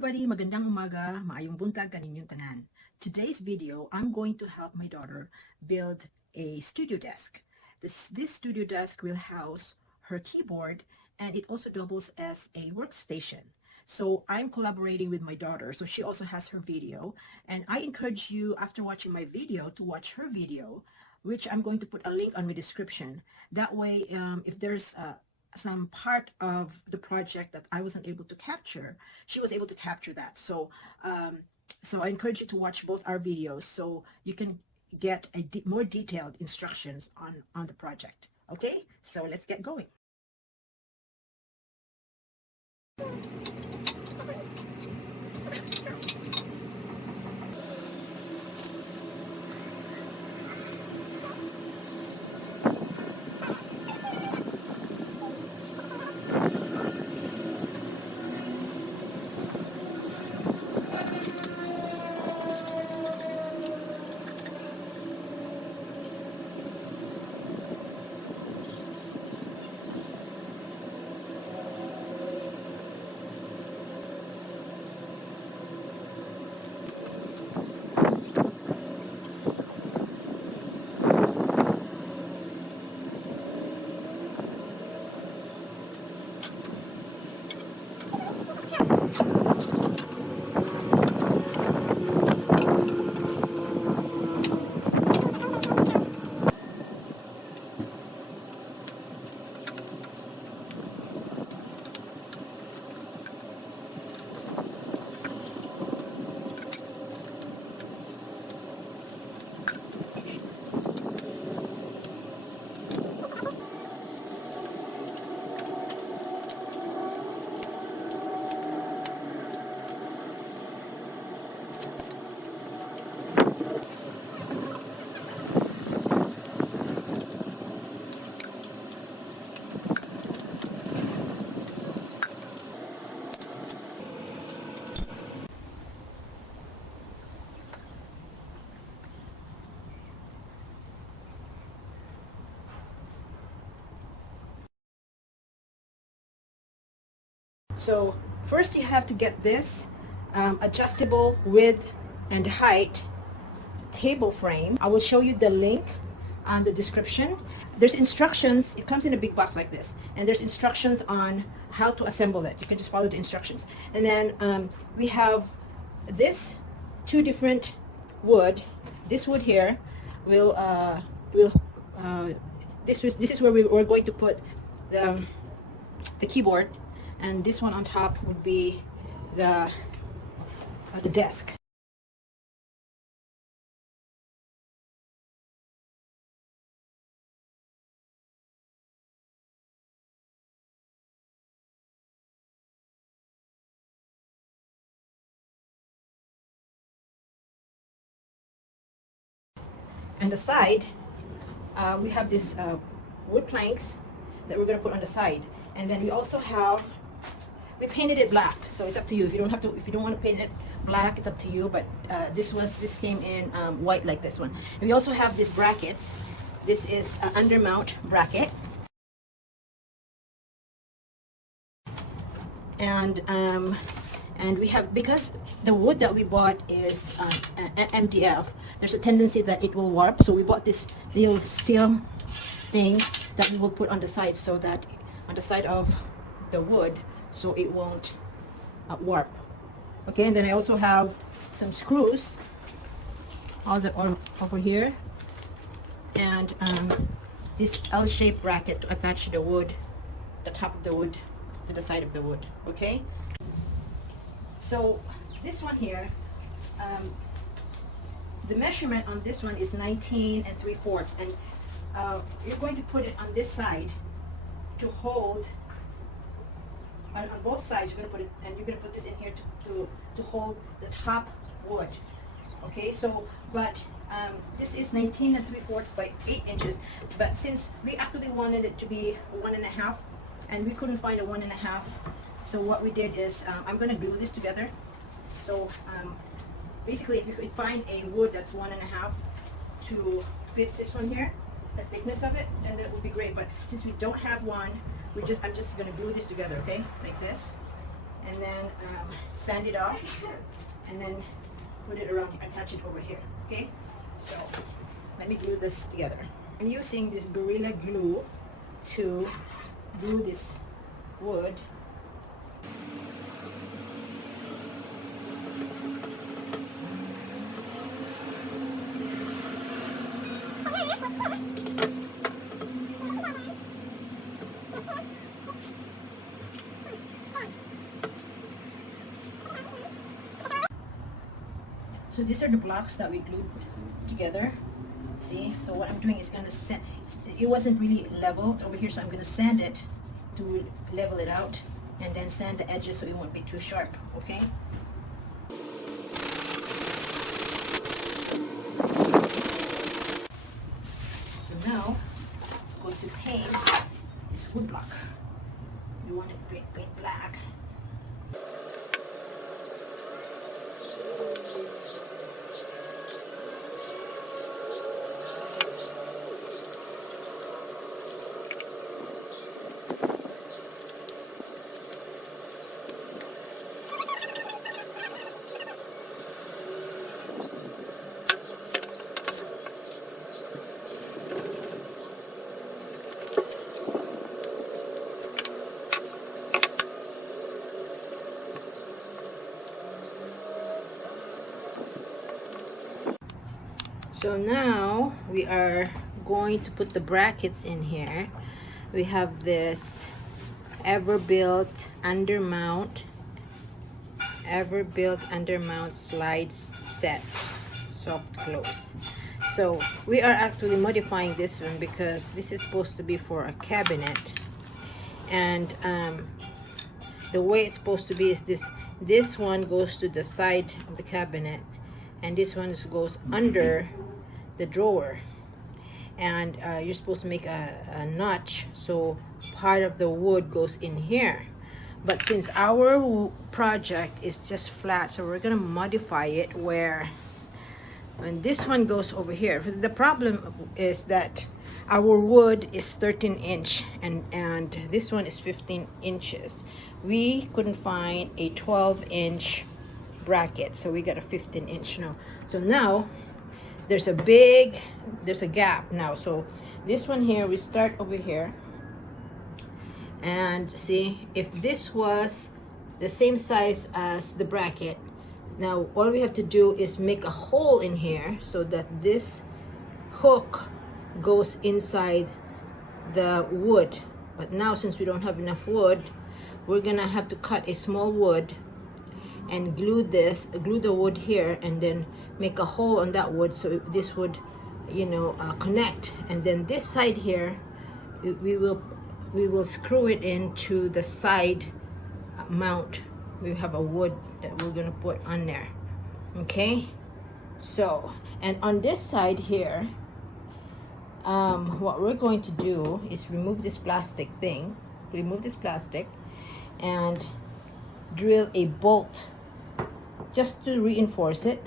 everybody, magandang umaga, maayong buntag kaninyong tanan. Today's video, I'm going to help my daughter build a studio desk. This studio desk will house her keyboard, and it also doubles as a workstation. So I'm collaborating with my daughter, so she also has her video, and I encourage you after watching my video to watch her video, which I'm going to put a link on my description. That way, if there's some part of the project that I wasn't able to capture, she was able to capture that. So I encourage you to watch both our videos so you can get more detailed instructions on the project. Okay, so let's get going. So first you have to get this adjustable width and height table frame. I will show you the link on the description. There's instructions. It comes in a big box like this, and there's instructions on how to assemble it. You can just follow the instructions. And then we have this two different wood. This wood here will this is where we're going to put the keyboard, and this one on top would be the desk. And the side, we have this wood planks that we're going to put on the side, and then we also have, we painted it black, so it's up to you. If you don't want to paint it black, it's up to you. But this came in white like this one. And we also have these brackets. This is an undermount bracket, and we have, because the wood that we bought is MDF, there's a tendency that it will warp. So we bought this little steel thing that we will put on the side, so that on the side of the wood, so it won't warp. Okay, and then I also have some screws over here, and this L-shaped bracket to attach the wood, the top of the wood to the side of the wood. Okay, so this one here, the measurement on this one is 19 3/4, and you're going to put it on this side to hold. On both sides, you're going to put it, and you're going to put this in here to hold the top wood. Okay, so but this is 19 3/4 by 8 inches, but since we actually wanted it to be 1.5, and we couldn't find a 1.5, so what we did is I'm going to glue this together. So basically, if you could find a wood that's 1.5 to fit this one here, the thickness of it, then that would be great. But since we don't have one, I'm just going to glue this together, okay, like this. and then sand it off, and then put it around, attach it over here. Okay, so let me glue this together. I'm using this Gorilla Glue to glue this wood. So these are the blocks that we glued together. See, so what I'm doing is going to sand. It wasn't really level over here, so I'm going to sand it to level it out, and then sand the edges so it won't be too sharp. Okay. So now I'm going to paint this wood block. You want it to paint black. So now we are going to put the brackets in here. We have this Everbuilt undermount slide set soft close. So we are actually modifying this one because this is supposed to be for a cabinet, and the way it's supposed to be is this one goes to the side of the cabinet, and this one goes under the drawer, and you're supposed to make a notch so part of the wood goes in here. But since our project is just flat, so we're gonna modify it where when this one goes over here. The problem is that our wood is 13 inch and this one is 15 inches. We couldn't find a 12-inch bracket, so we got a 15-inch now. So now there's a gap now. So this one here, we start over here, and see, if this was the same size as the bracket, now all we have to do is make a hole in here so that this hook goes inside the wood. But now since we don't have enough wood, we're gonna have to cut a small wood and glue the wood here, and then make a hole on that wood so this would, you know, connect. And then this side here, we will screw it into the side mount. We have a wood that we're gonna put on there. Okay, so, and on this side here, what we're going to do is remove this plastic, and drill a bolt just to reinforce it.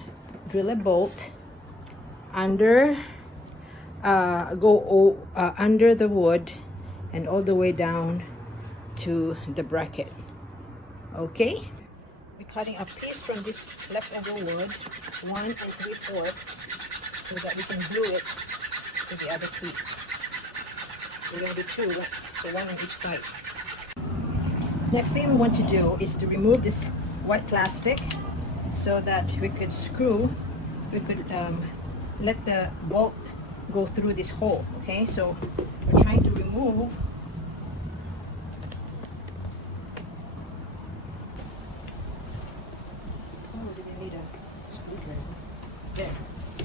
Drill a bolt under under the wood and all the way down to the bracket. Okay, we're cutting a piece from this leftover wood, 1 3/4, so that we can glue it to the other piece. We're going to do 2, so 1 on each side. Next thing we want to do is to remove this white plastic so that we could let the bolt go through this hole. Okay, so we're trying to remove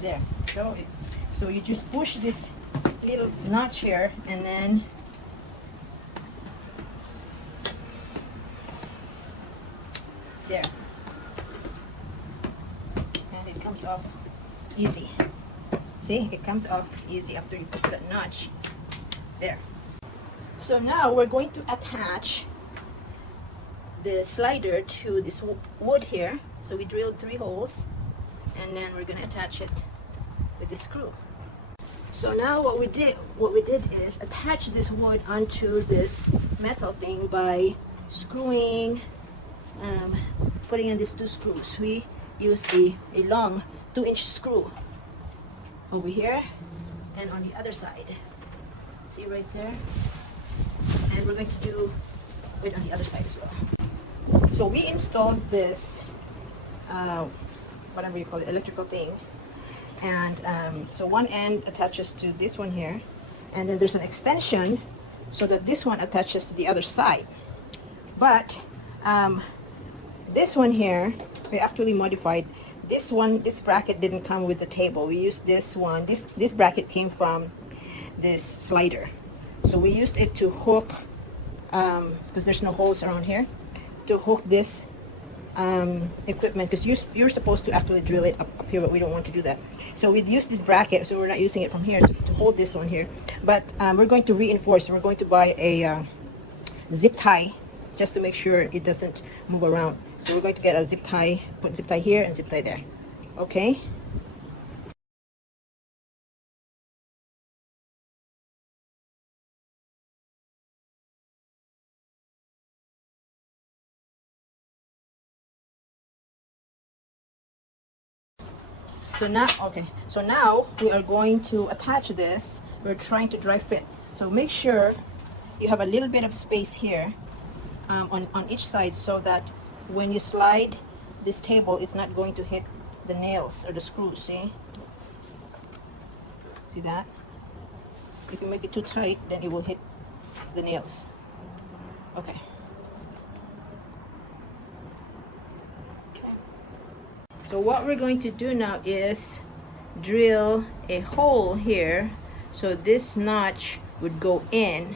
there. So you just push this little notch here, and then there, and it comes off easy. See, it comes off easy after you put that notch there. So now we're going to attach the slider to this wood here. So we drilled 3 holes, and then we're going to attach it with the screw. So now what we did is attach this wood onto this metal thing by screwing putting in these 2 screws. We use a long 2-inch screw over here and on the other side. See right there? And we're going to do it on the other side as well. So we installed this, whatever you call it, electrical thing. And so one end attaches to this one here. And then there's an extension so that this one attaches to the other side. But this one here, we actually modified. This one, this bracket didn't come with the table. We used this one. This bracket came from this slider. So we used it to hook, because there's no holes around here, to hook this equipment, because you're supposed to actually drill it up here, but we don't want to do that. So we used this bracket, so we're not using it from here to hold this one here. But we're going to reinforce. We're going to buy a zip tie just to make sure it doesn't move around. So we're going to get a zip tie, put zip tie here and zip tie there. Okay. So now we are going to attach this. We're trying to dry fit. So make sure you have a little bit of space here on each side, so that when you slide this table, it's not going to hit the nails or the screws. See that? If you make it too tight, then it will hit the nails. Okay. So what we're going to do now is drill a hole here, so this notch would go in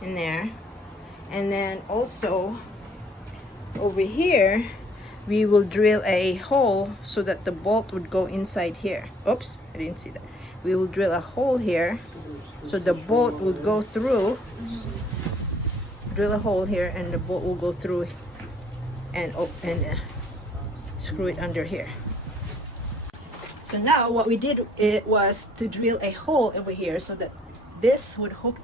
there, and then also over here we will drill a hole so that the bolt would go inside here. Oops, I didn't see that. We will drill a hole here so the bolt will go through. Drill a hole here and the bolt will go through and screw it under here. So now what we did, it was to drill a hole over here so that this would hook,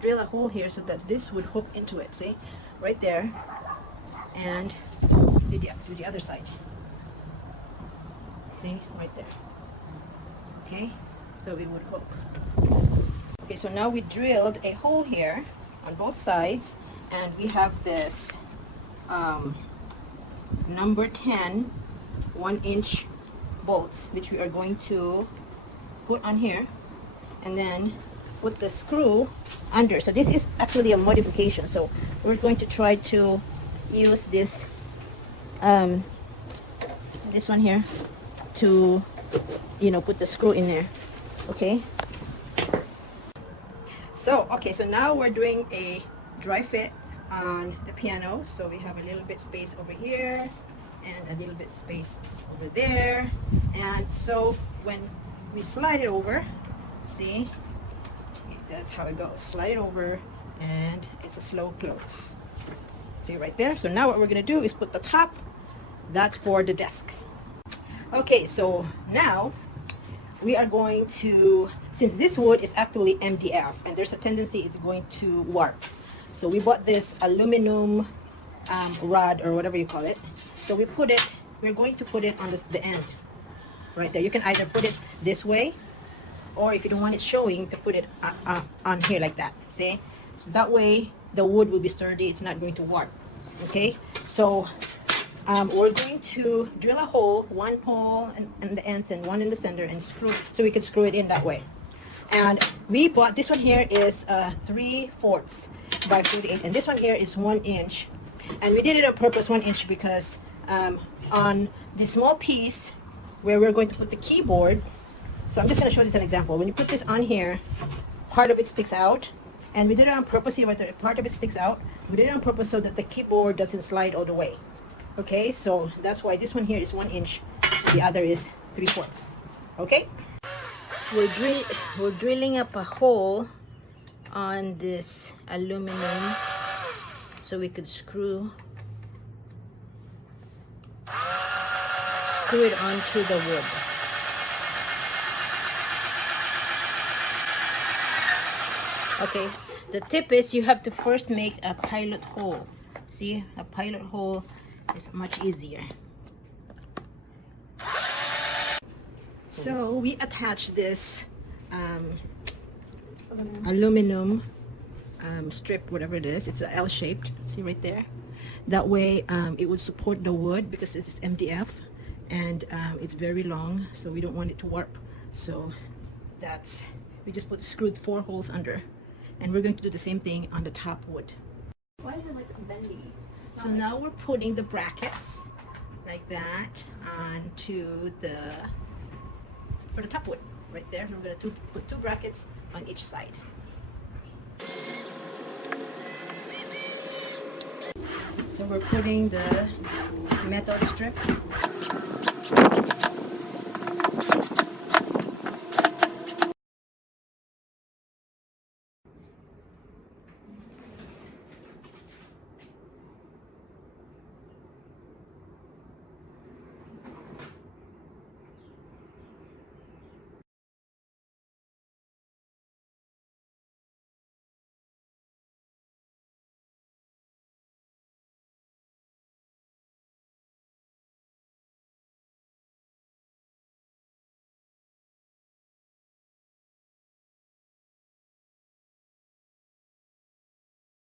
drill a hole here so that this would hook into it. See, right there, and do the other side. See, right there. Okay, so it would hook. Okay, so now we drilled a hole here on both sides, and we have this number 10 1-inch bolts, which we are going to put on here, and then put the screw under. So this is actually a modification, so we're going to try to use this this one here to, you know, put the screw in there. Okay, so now we're doing a dry fit on the piano. So we have a little bit space over here and a little bit space over there, and so when we slide it over, see, that's how it goes. Slide it over and it's a slow close. See right there? So now what we're gonna do is put the top. That's for the desk. Okay, so now we are going to, since this wood is actually MDF and there's a tendency it's going to warp, so we bought this aluminum rod or whatever you call it. So we put it, we're going to put it on the end right there. You can either put it this way, or if you don't want it showing, you can put it on here like that. See, so that way the wood will be sturdy, it's not going to warp. Okay, so we're going to drill a hole, one hole in the ends and one in the center, and screw, so we can screw it in that way. And we bought, this one here is 3/4 by 48, and this one here is 1 inch, and we did it on purpose 1 inch because on the small piece where we're going to put the keyboard, so I'm just going to show this an example. When you put this on here, part of it sticks out, and we did it on purpose. See right there, part of it sticks out. We did it on purpose so that the keyboard doesn't slide all the way. Okay, so that's why this one here is 1 inch, the other is 3/4. Okay, we're drilling up a hole on this aluminum so we could screw it onto the wood. Okay, the tip is you have to first make a pilot hole See, a pilot hole is much easier. So we attach this aluminum strip, whatever it is. It's a L-shaped. See right there? That way it would support the wood because it's MDF, and it's very long, so we don't want it to warp. So we just screwed 4 holes under, and we're going to do the same thing on the top wood. Why is it like bendy? So now we're putting the brackets like that onto for the top wood right there. We're going to put 2 brackets on each side. So we're putting the metal strip